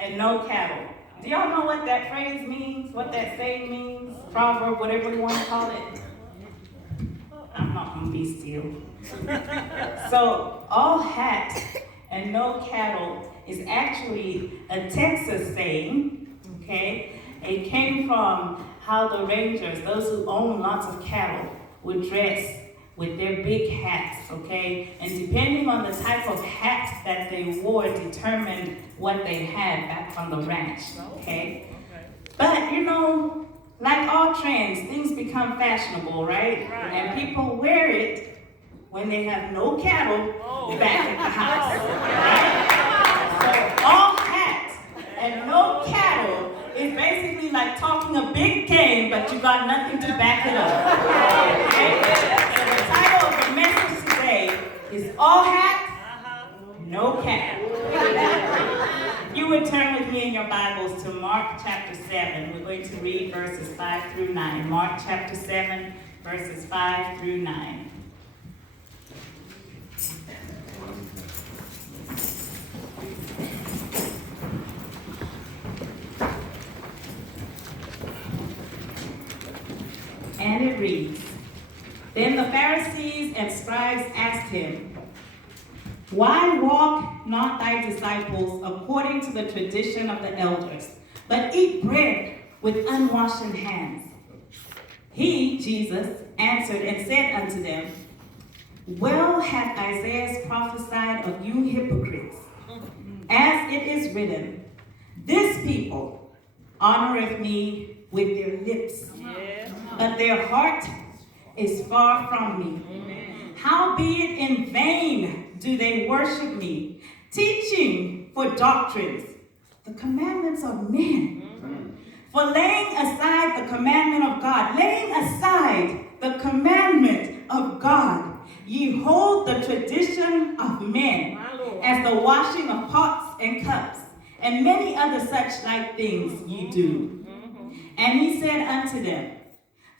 and no cattle. Do y'all know what that phrase means? What that saying means? Proverb, whatever you want to call it? I'm not going to be still. So, all hat and no cattle is actually a Texas saying, okay? It came from how the Rangers, those who own lots of cattle, would dress with their big hats, okay? And depending on the type of hat that they wore determined what they had back on the ranch, okay? But, you know, like all trends, things become fashionable, right? And people wear it when they have no cattle back at the house, right? So all hat and no cattle is basically like talking a big game, but you got nothing to back it up. Okay? So the title of the message today is All Hat, No Cattle. You would turn with me in your Bibles to Mark chapter 7. We're going to read verses 5 through 9. Mark chapter 7, verses 5 through 9. And it reads, Then the Pharisees and scribes asked him, Why walk not thy disciples according to the tradition of the elders, but eat bread with unwashed hands? He, Jesus, answered and said unto them, Well hath Isaiah prophesied of you hypocrites, as it is written, This people honoreth me with their lips, but their heart is far from me. Howbeit in vain do they worship me, teaching for doctrines the commandments of men. For laying aside the commandment of God, laying aside the commandment of God, ye hold the tradition of men, as the washing of pots and cups, and many other such like things ye do. And he said unto them,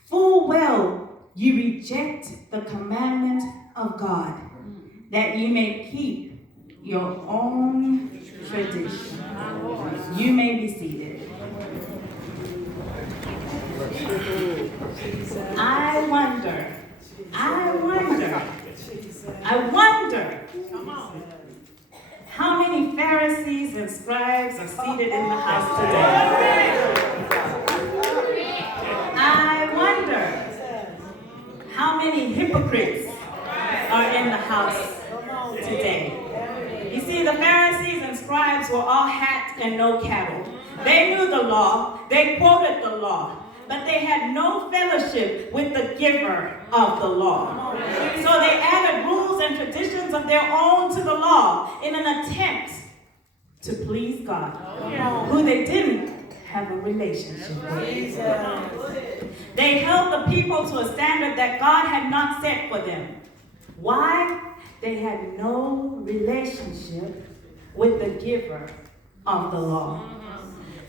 Full well ye reject the commandment of God, that ye may keep your own tradition. You may be seated. I wonder how many Pharisees and scribes are seated in the house today. I wonder how many hypocrites are in the house today. You see, the Pharisees and scribes were all hat and no cattle. They knew the law, they quoted the law, but they had no fellowship with the giver of the law. So they added rules and traditions of their own to the law in an attempt to please God, who they didn't have a relationship with. They held the people to a standard that God had not set for them. Why? They had no relationship with the giver of the law.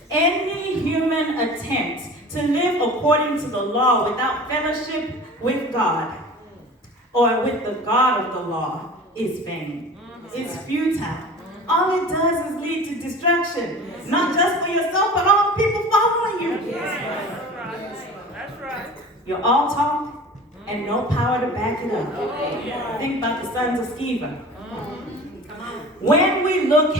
Any human attempt to live according to the law without fellowship with God or with the God of the law is vain. It's futile. All it does is lead to destruction, not just for yourself, but all the people following you. That's right. You're all talk and no power to back it up. Think about the sons of Sceva. When we look